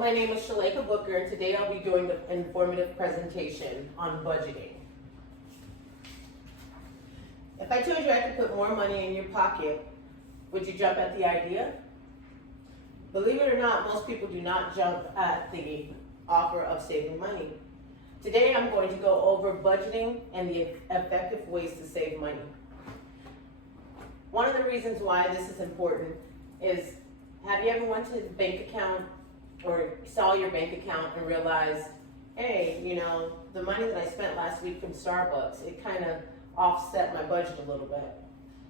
my name is Shaleka Booker, and today I'll be doing the informative presentation on budgeting. If I told you I could put more money in your pocket, would you jump at the idea? Believe it or not, most people do not jump at the offer of saving money. Today I'm going to go over budgeting and the effective ways to save money. One of the reasons why this is important is, have you ever went to the bank account or saw your bank account and realized, hey, you know, the money that I spent last week from Starbucks, it kind of offset my budget a little bit.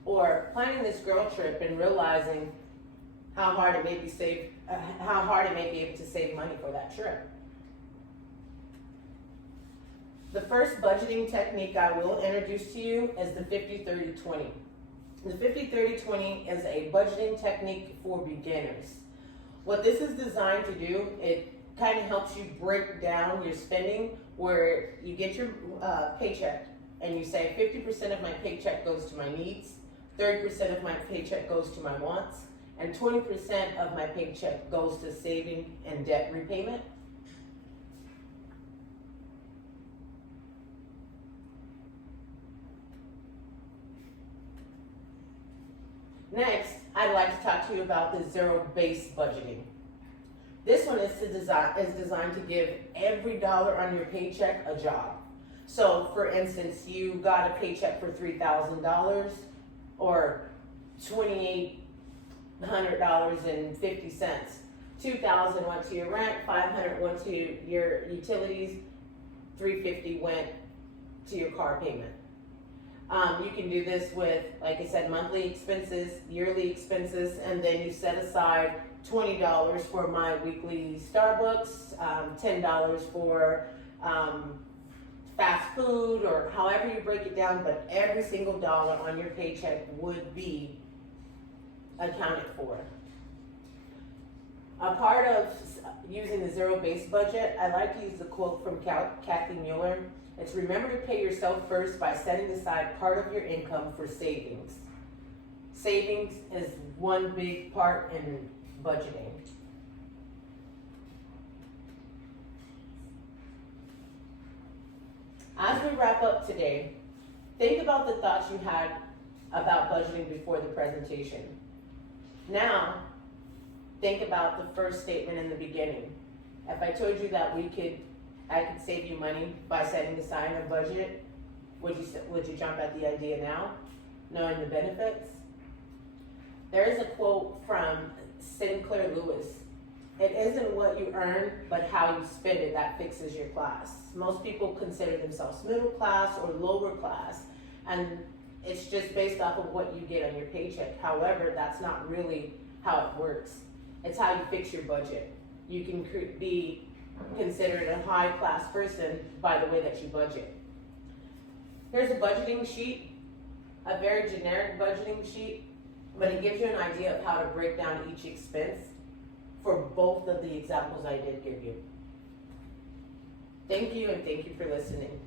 Or planning this girl trip and realizing how hard it may be able to save money for that trip. The first budgeting technique I will introduce to you is the 50-30-20. The 50-30-20 is a budgeting technique for beginners. What this is designed to do, it kind of helps you break down your spending, where you get your paycheck and you say 50% of my paycheck goes to my needs, 30% of my paycheck goes to my wants, and 20% of my paycheck goes to saving and debt repayment. Next, I'd like to talk to you about the zero-based budgeting. This one is designed to give every dollar on your paycheck a job. So, for instance, you got a paycheck for $3,000 or $2,800.50. $2,000 went to your rent, $500 went to your utilities, $350 went to your car payment. You can do this with, like I said, monthly expenses, yearly expenses, and then you set aside $20 for my weekly Starbucks, $10 for fast food, or however you break it down, but every single dollar on your paycheck would be accounted for. A part of using the zero-based budget, I like to use the quote from Kathy Mueller. It's, remember to pay yourself first by setting aside part of your income for savings. Savings is one big part in budgeting. As we wrap up today, think about the thoughts you had about budgeting before the presentation. Now, think about the first statement in the beginning. If I told you that I could save you money by setting aside a budget, would you jump at the idea now, knowing the benefits? There is a quote from Sinclair Lewis. It isn't what you earn, but how you spend it that fixes your class. Most people consider themselves middle class or lower class, and it's just based off of what you get on your paycheck. However, that's not really how it works. It's how you fix your budget. You can be considered a high-class person by the way that you budget. Here's a budgeting sheet, a very generic budgeting sheet, but it gives you an idea of how to break down each expense for both of the examples I did give you. Thank you, and thank you for listening.